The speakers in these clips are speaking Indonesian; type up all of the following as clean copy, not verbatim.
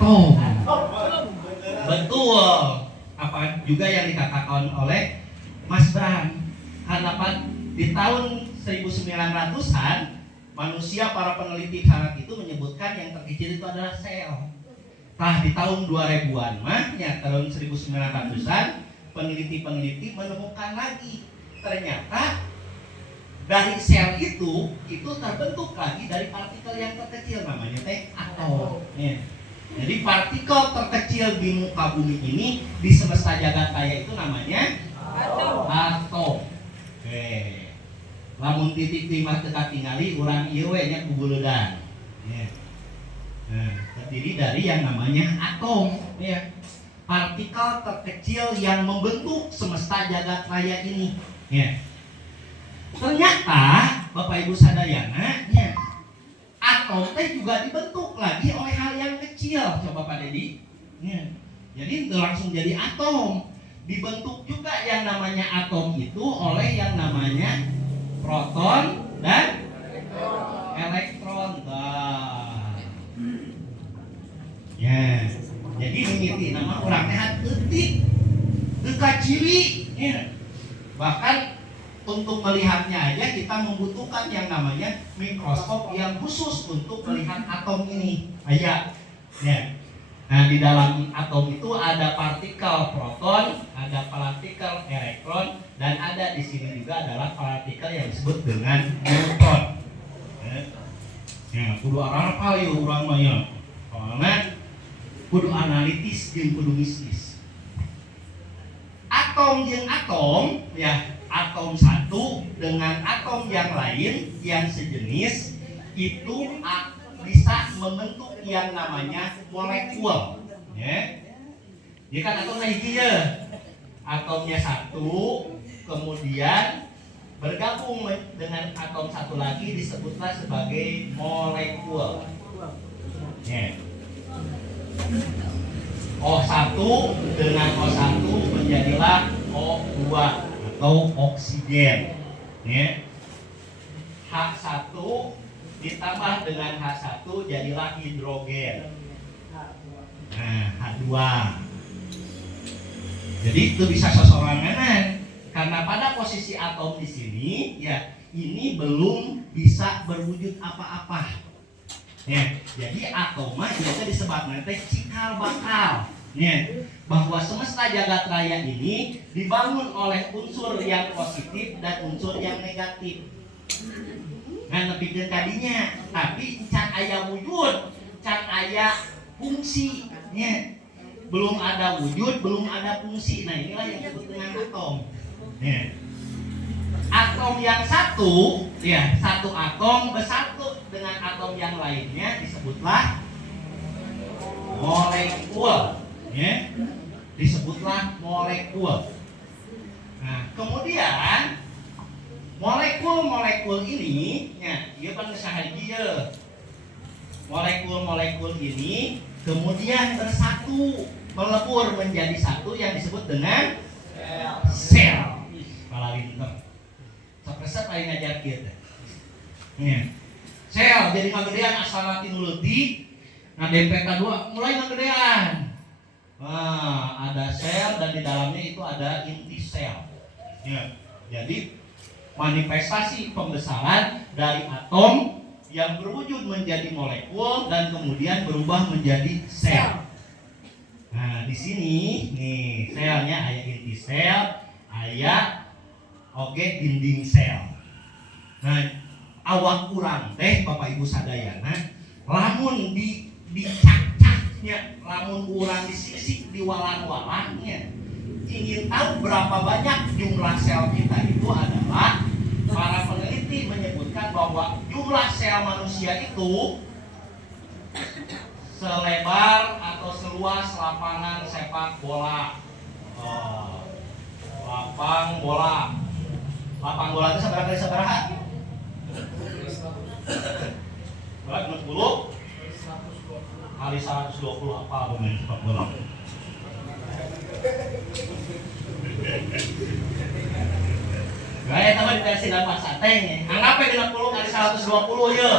atom. Betul. Apa juga yang dikatakan oleh Mas Bram. Karena di tahun 1900-an manusia, para peneliti sangat itu menyebutkan yang terkecil itu adalah sel. Nah di tahun 2000-an ya tahun 1900-an peneliti menemukan lagi ternyata dari sel itu terbentuk lagi dari partikel yang terkecil namanya atom. Ya. Jadi partikel terkecil di muka bumi ini di semesta jagat raya itu namanya atom. Oke. Lamun titik lima teka tingali urang ieu we nya kubuludan. Ya. Nah, terdiri dari yang namanya atom, ya. Partikel terkecil yang membentuk semesta jagat raya ini, ya. Ternyata Bapak Ibu sadayana, ya, atom teh juga dibentuk lagi oleh hal yang kecil. Coba Pak Dedi, ya. Jadi itu langsung jadi atom. Dibentuk juga yang namanya atom itu oleh yang namanya proton dan elektron. Ya, jadi mimiti nama orang sehat detik dekacili, ya. Bahkan untuk melihatnya aja kita membutuhkan yang namanya mikroskop yang khusus untuk melihat atom ini. Ya. Nah di dalam atom itu ada partikel proton, ada partikel elektron, dan ada di sini juga adalah partikel yang disebut dengan neutron. Ya, kudu apa ya urang mah ya. Soalnya kudu analitis jeung kudu mistis. Atom jeung atom, ya, atom satu dengan atom yang lain yang sejenis itu bisa membentuk yang namanya molekul, ya. Dia kan atomnya hiji ya. Atomnya satu, kemudian bergabung dengan atom satu lagi disebutlah sebagai molekul. Ya. O1 dengan O1 menjadilah O2 atau oksigen. Ya. H1 ditambah dengan H1 jadilah hidrogen. Nah, H2. Jadi itu bisa sesorangan karena pada posisi atom di sini ya ini belum bisa berwujud apa-apa. Ya, jadi atom itu disebutnya teh cikal bakal. Ya, bahwa semesta jagat raya ini dibangun oleh unsur yang positif dan unsur yang negatif. Nah, nepikeun kadinya, tapi can aya wujud, can aya fungsi, ya. Belum ada wujud, belum ada fungsi. Nah, inilah yang disebut dengan atom. Ya. Atom yang satu, ya, satu atom bersatu dengan atom yang lainnya disebutlah molekul, ya. Disebutlah molekul. Nah, kemudian molekul-molekul ini, ya, dia kan sahiji ya. Molekul-molekul ini kemudian bersatu, melebur menjadi satu yang disebut dengan sel. Malah pinter. Sapresep aya ngajar kieu teh. Ya. Sel jadi ngagedean asalna tinu leutik. Nah, DMPK 2 mulai ngagedean. Nah, ada sel dan di dalamnya itu ada inti sel. Ya. Jadi manifestasi pembesaran dari atom yang berwujud menjadi molekul dan kemudian berubah menjadi sel. Nah, di sini nih selnya aya inti sel, aya oge dinding sel. Nah, awak urang teh Bapak Ibu sadayana lamun dicacahnya, lamun urang disisik diwalang-walangnya ingin tahu berapa banyak jumlah sel kita itu adalah para peneliti menyebutkan bahwa jumlah sel manusia itu selebar atau seluas lapangan sepak bola. Lapang bola. Lapang bola itu seberapa kali seberapa? Berapa? 60 kali 120 apa pemain sepak bola? Gaya teman dikasih dapat satenya. Anggapnya 60 kali 120 ya.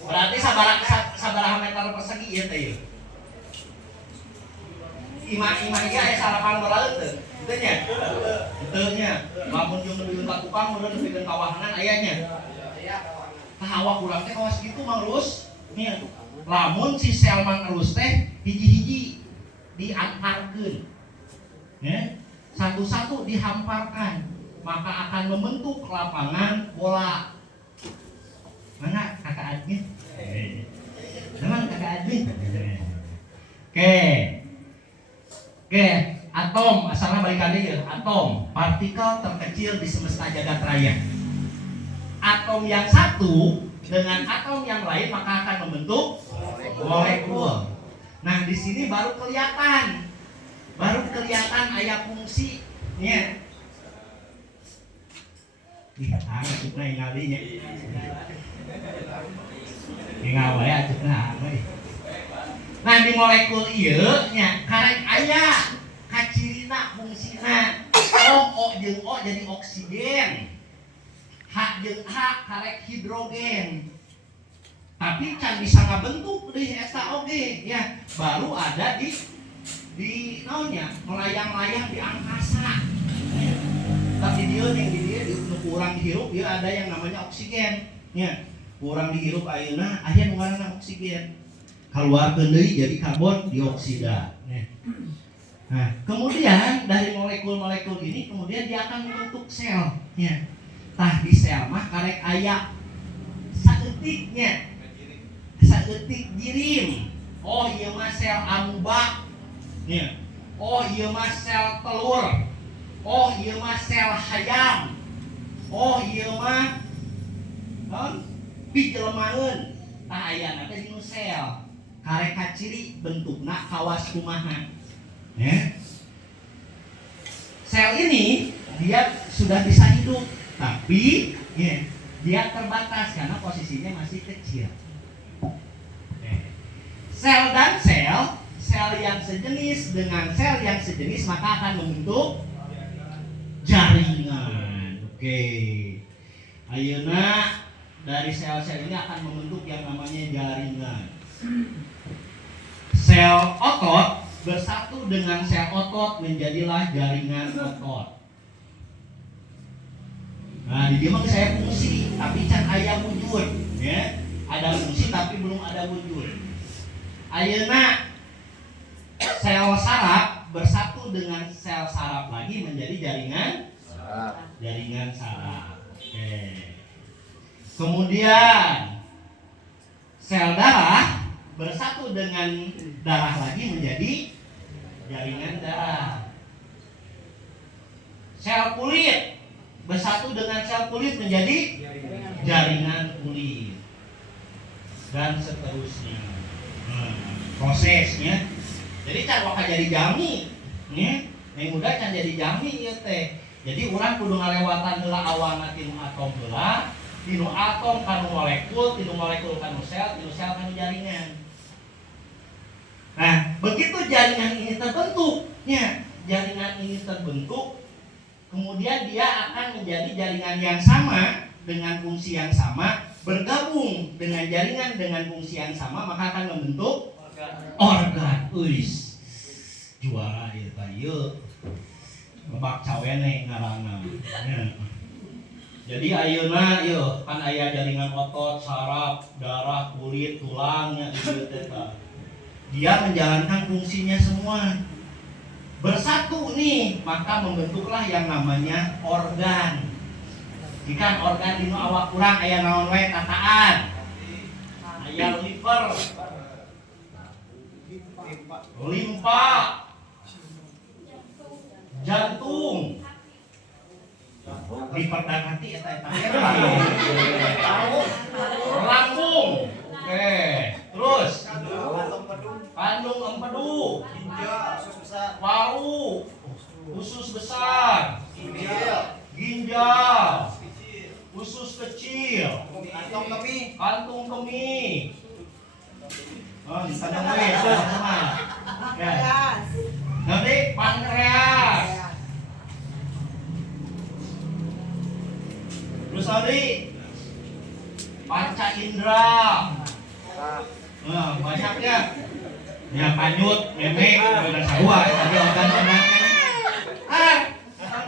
Berarti sabaraha meter persegi ya teh. imah ieu aya sarapan meureun teu? Teu nya? Teu nya. Lamun jeung nepi ka tukang meureun nepi ka kawahanan aya nya. Tah awak urang teh kawas kitu Mang Rus. Nya. Lamun si sel Mang Rus teh hiji-hiji diantarkeun. Ya. Satu-satu dihamparkan, maka akan membentuk lapangan bola. Mana kakak Admin? Mana kakak Admin? Oke, atom, asalnya balik lagi ya, atom, partikel terkecil di semesta jagat raya. Atom yang satu dengan atom yang lain maka akan membentuk molekul. Nah, di sini baru kelihatan ayat fungsinya. Lihat cukna ingalinya. Ingal wae cukna euy. Nah, di molekul ieu nya karek aya kacirina fungsina. O jeung O jadi oksigen. H jeung H karek hidrogen. Tapi can bisa ngabentuk deui eta oge ya. Baru ada di naonnya melayang-layang di angkasa. Tapi dia di urang dihirup dia ada yang namanya oksigen. Ya, urang dihirup ayeuna aya nu ngaranna oksigen. Kaluarkeun deui jadi karbon dioksida. Nah, kemudian dari molekul-molekul ini kemudian dia akan membentuk sel. Ya. Tah di sel mah karek aya saeutiknya. Saeutik jirim. Oh, ieu mah sel amuba. Ya. Oh, ieu mah sel telur. Oh, ieu mah sel hayam. Oh, ieu mah pijelemaeun. Tah aya teh dinu sel. Karek kaciri bentukna kawas kumaha. Ya. Sel ini dia sudah bisa hidup, tapi ya, dia terbatas karena posisinya masih kecil. Sel dan sel yang sejenis dengan sel yang sejenis maka akan membentuk jaringan. Oke. Ayeuna dari sel-sel ini akan membentuk yang namanya jaringan. Sel otot bersatu dengan sel otot menjadilah jaringan otot. Nah, di dia mah saya fungsi, tapi can aya wujud, ya. Ada fungsi tapi belum ada wujud. Ayeuna sel saraf bersatu dengan sel saraf lagi menjadi jaringan saraf. Oke. Kemudian sel darah bersatu dengan darah lagi menjadi jaringan darah. Sel kulit bersatu dengan sel kulit menjadi jaringan kulit. Dan seterusnya. Prosesnya. Jadi can waka jadi jami, nya. Yang muda can jadi jami ieu teh. Jadi urang kudu ngalewatan heula awanna tinu atom heula, tinu atom kanu molekul, tinu molekul kanu sel kanu jaringan. Nah, begitu jaringan ini terbentuk, ya, jaringan ini terbentuk, kemudian dia akan menjadi jaringan yang sama dengan fungsi yang sama, bergabung dengan jaringan dengan fungsi yang sama, maka akan membentuk organ. Uis, juara ieu tah ieu. Lebak cawene ngaranna. Jadi ayeuna ieu kan aya jaringan otot, saraf, darah, kulit, tulangnya ieu teh. Dia menjalankan fungsinya semua. Bersatu nih, maka membentuklah yang namanya organ. Jika organ dinu awak urang aya naon wae tataan. Aya liver, limpa, jantung, liver dan hati eta lambung. Oke, terus kandung empedu, paru, usus besar, ginjal, usus kecil, kantung kemih. Oh, di sana sama. Ya. Nanti pankreas. Terus tadi panca indera. Nah, banyaknya. Ya panyut, memek, dan sarua tadi organ-organ.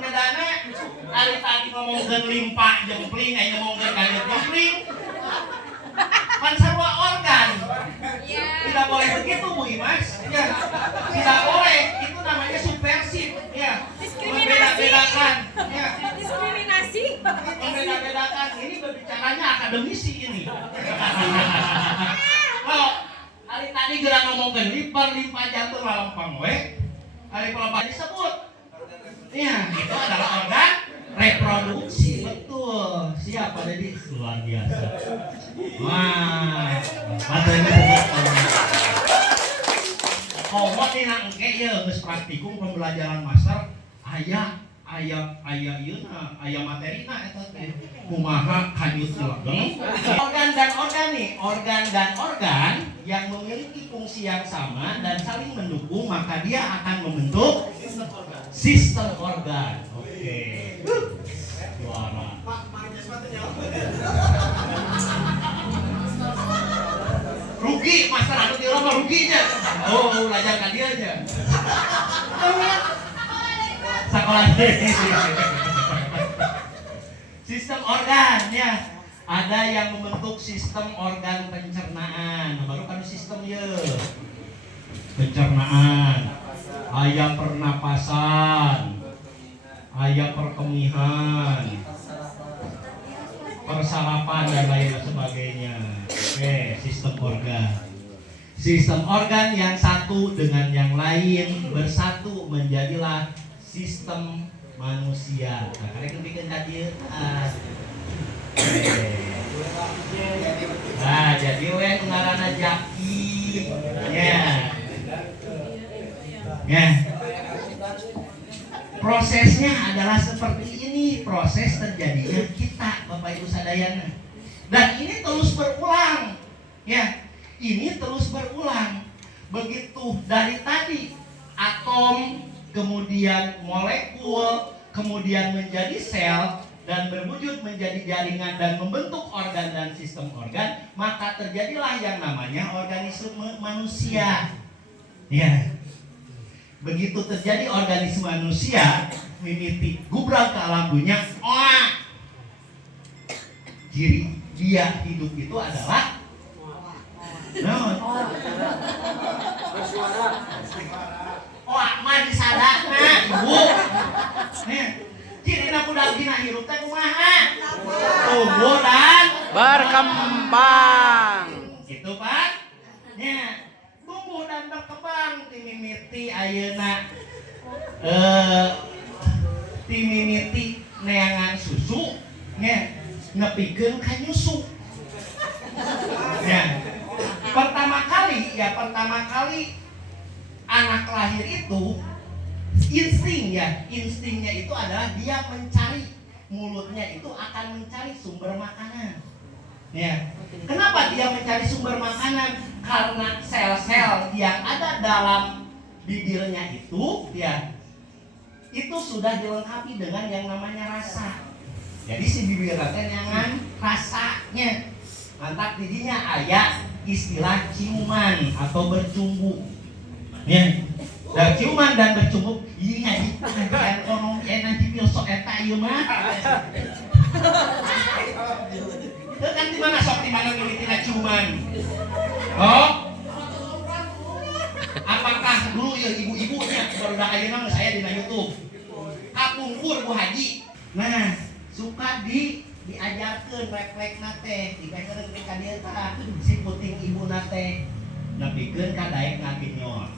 Bedana ari tadi ngomongkeun limpa jempling, aya ngomongkeun kalian jempling. Kan sarua organ. Tidak boleh begitu Bu Imas. Ya. Tidak boleh. Itu namanya subversif, ya. Membeda-bedakan, ya. Diskriminasi. Membeda-bedakan. Ini berbicaranya akademisi ini. Kalau hari tadi gerak ngomongkeun limpa jantung lalampang we. Hari pelompat disebut. Ya, itu adalah organ reproduksi, betul. Siapa jadi luar biasa. Wah, materi komod nih nang engke ya geus praktikum pembelajaran master aya ieuna aya materina eta teh kumaha kanyut legeng. Organ dan organ yang memiliki fungsi yang sama dan saling mendukung, maka dia akan membentuk sistem organ. Oke. Suara. Rugi, master anu di rumah ruginya. Oh, belajar ka dia aja. Sekolah sistem organ ya. Ada yang membentuk sistem organ pencernaan. Nah, baru kan sistem ya. Pencernaan. Aya pernapasan, aya perkemihan, persarapan dan lain sebagainya. Oke, sistem organ. Sistem organ yang satu dengan yang lain bersatu menjadilah sistem manusia. Nah, kalian bikin tadi nah, jadi we ngaranna Jaki. Ya. Ya. Prosesnya adalah seperti ini, proses terjadinya kita, Bapak Ibu sadayana. Dan ini terus berulang. Ya. Ini terus berulang. Begitu dari tadi atom, kemudian molekul, kemudian menjadi sel dan berwujud menjadi jaringan dan membentuk organ dan sistem organ, maka terjadilah yang namanya organisme manusia. Ya. Begitu terjadi organisme manusia, mimiti gubrang ke alam dunia, ciri dia hidup itu adalah mah disadana ibu. Ciri na budak dina hirup teh kumaha? Tumbuh dan berkembang. Gitu Pak. Nya, tumbuh dan berkembang ti mimiti ayeuna ti mimiti neangan susu nya nepikeun ka nyusu. Ya. Pertama kali anak lahir itu instingnya itu adalah dia mencari, mulutnya itu akan mencari sumber makanan. Ya. Kenapa dia mencari sumber makanan? Karena sel-sel yang ada dalam bibirnya itu, ya, itu sudah dilengkapi dengan yang namanya rasa. Jadi si bibir teh nyangan rasanya. Mantap didinya aya istilah ciuman atau bercumbu. Ya. Dan ciuman dan bercumbu ieu ngaji ekonomi nanti filsuf eta ieu mah. Teu kan di mana sok di mana militina ciuman. Oh. Apakah dulu ya ibu-ibunya baru dah ayeuna geus aya dina YouTube. Kapungkur Bu Haji. Nah, suka diajarkeun refleksna teh, dipikeun ka dieu tah si puting ibuna teh nepikeun ka daek ngakinyor.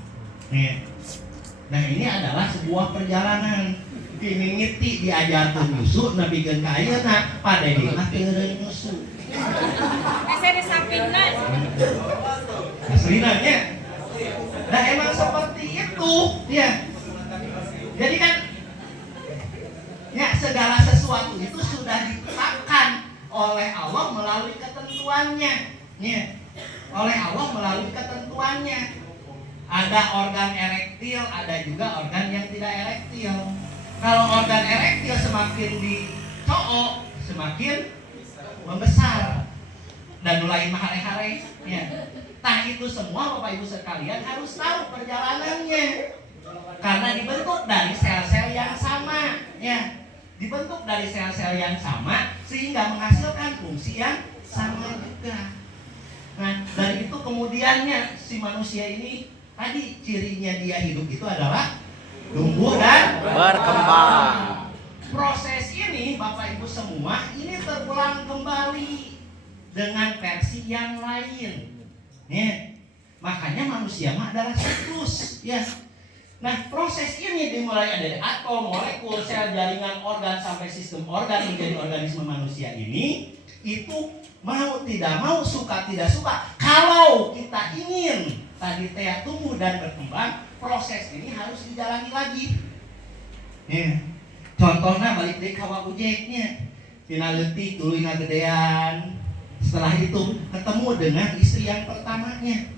Nah, ini adalah sebuah perjalanan. Mimiti diajarkeun nyusu nepikeun ka ayeuna padede mah teu nyusu. Asa disapinna. Aslina nya. Nah, emang seperti itu, ya. Jadi kan ya, segala sesuatu itu sudah ditetapkan oleh Allah melalui ketentuannya. Ya. Oleh Allah melalui ketentuannya. Ada organ erektil, ada juga organ yang tidak erektil. Kalau organ erektil semakin dicowok, semakin membesar dan mulai mahare-hare. Ya. Nah itu semua Bapak Ibu sekalian harus tahu perjalanannya. Karena dibentuk dari sel-sel yang sama, ya. Dibentuk dari sel-sel yang sama sehingga menghasilkan fungsi yang sama juga. Nah, dari itu kemudiannya si manusia ini tadi cirinya dia hidup itu adalah tumbuh dan berkembang. Proses ini Bapak Ibu semua ini terulang kembali dengan versi yang lain. Ya. Makanya manusia mah adalah siklus, ya. Nah, proses ini dimulai dari atom, molekul, sel, jaringan, organ sampai sistem organ menjadi organisme manusia ini itu mau tidak mau, suka tidak suka. Kalau kita ingin tadi teh tumbuh dan berkembang, proses ini harus dijalani lagi. Ya. Contohnya balik deh kawa ujeknya, tina leutik dulu ina gedean. Setelah itu ketemu dengan istri yang pertamanya.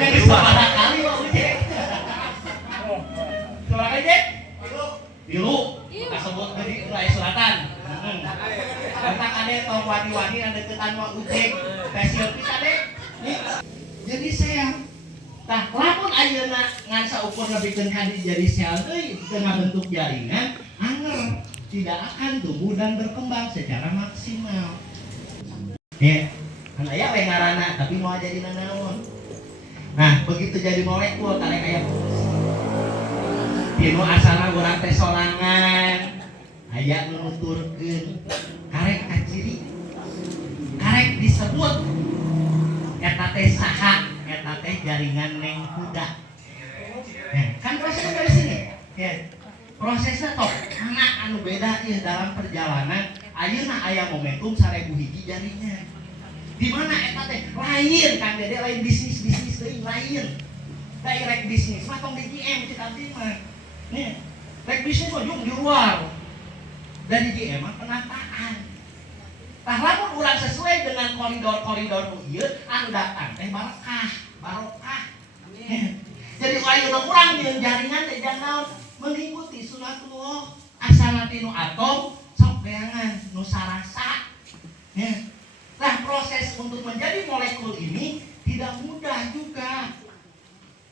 Yang seberapa kali Pak Ujek? Seberapa kali Jek? Tilu. Kita sebut dari Rai Selatan. Entah ade tong wadi-wadi yang deketan Pak Ujek. Spesial bisa deh. Jadi saya tah lamun ayeuna ngan saukur lebihkeun kadi jadi sel deui tengah bentuk jaringan, anger tidak akan tumbuh dan berkembang secara maksimal. Ya, kan aya we ngaranna tapi mau jadi nanaon. Nah, begitu jadi molekul karek aya tinu asalna urang teh sorangan, aya nu nuturkeun karek kaciri. Karek disebut eta teh saha? Eta teh jaringan neng kuda. Ya, kan prosesnya dari sini. Ya. Prosesnya tok anak anu beda ya dalam perjalanan ayeuna aya momentum 1000 hiji jaringan. Di mana eta teh lain kan Dede lain bisnis teuing lain. Direct bisnis mah tong di GM kita mah. Nih, direct bisnis mah di luar. Dari GM mah penataan. Tah lamun urang sesuai dengan koridor-koridor nu ieu anu datang teh barokah. Jadi ayeuna urang jeung jaringan teh jangan mengikuti sunatullah asal tinu atom sok beangan nu sarasa. Ya. Nah, proses untuk menjadi molekul ini tidak mudah juga.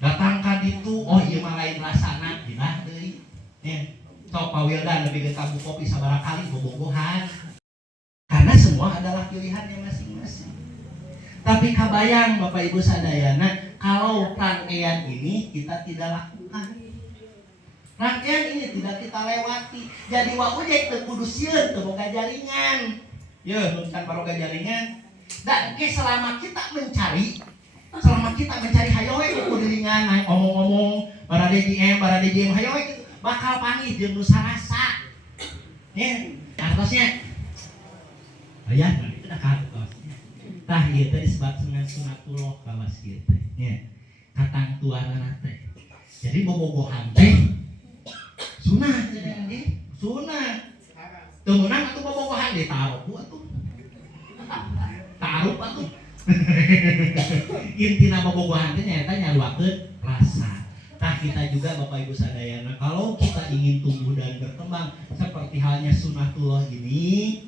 Datang ka ditu, oh ieu mah lain rasana, pindah deui. Ya. Sok Pak Wildan lebih ke tabu kopi sabaraha kali bobogohan. Karena semua adalah pilihannya masing-masing. Tapi kabayang Bapak Ibu sadayana kalau rangkaian ini kita tidak lakukan. Rangkaian ini tidak kita lewati. Jadi wa ujek teu kudu sieun teu boga jaringan. Yeuh, nuliskan paroga jaringan. Dan selama kita mencari hayo we kudu dilingan ngomong-ngomong barade JM hayo we gitu. Bakal panggil jeung nu sarasa. Nya, artosnya. Aya, itu dah kartosnya. Tah ieu teh disebut dengan sunatullah kawas kieu teh. Nya, katang tuanana teh. Jadi bobogohan teh sunah jadi nggih, sunah. Teu meunang atuh bobogohan ditaruh atuh. Taruh atuh. Intina bobogohan teh nyaeta nyaluakeun rasa. Tah kita juga Bapak Ibu sadayana kalau kita ingin tumbuh dan berkembang seperti halnya sunatullah ini,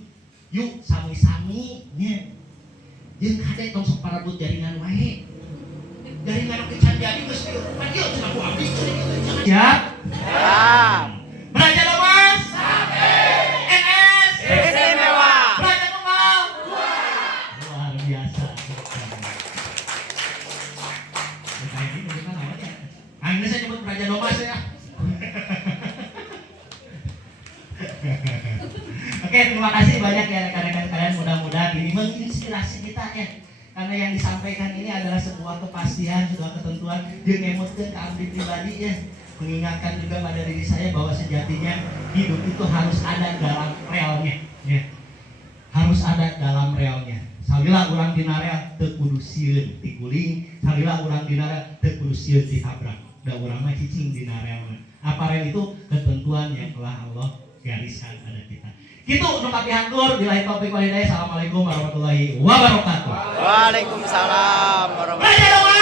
yuk sami-sami nya. Jeung kade tong sok parabut jaringan wae. Jaringan kecan jadi geus kan ieu cenah ku abdi cenah. Siap? Siap. Belajar Mas. NS. Istimewa. Belajar Tunggal. Luar biasa. Kayak ini bagaimana namanya? Nah, ini saya nyebut Raja Domas ya. Oke, terima kasih banyak ya rekan-rekan kalian. Mudah-mudahan ini menginspirasi kita ya. Karena yang disampaikan ini adalah sebuah kepastian, sebuah ketentuan yang ngemutkeun ka abdi pribadi ya. Mengingatkan juga pada diri saya bahwa sejatinya hidup itu harus ada dalam relnya ya. Harus ada dalam relnya. Salila urang dina rel teu kudu sieun tiguling, salila urang dina rel teu kudu sieun ditabrak. Da urang mah cicing dina relna. Apa rel itu ketentuan yang telah Allah gariskan pada kita. Kitu nu kapihantur billahi taufiq wal hidayah. Assalamualaikum warahmatullahi wabarakatuh. Waalaikumsalam warahmatullahi wabarakatuh.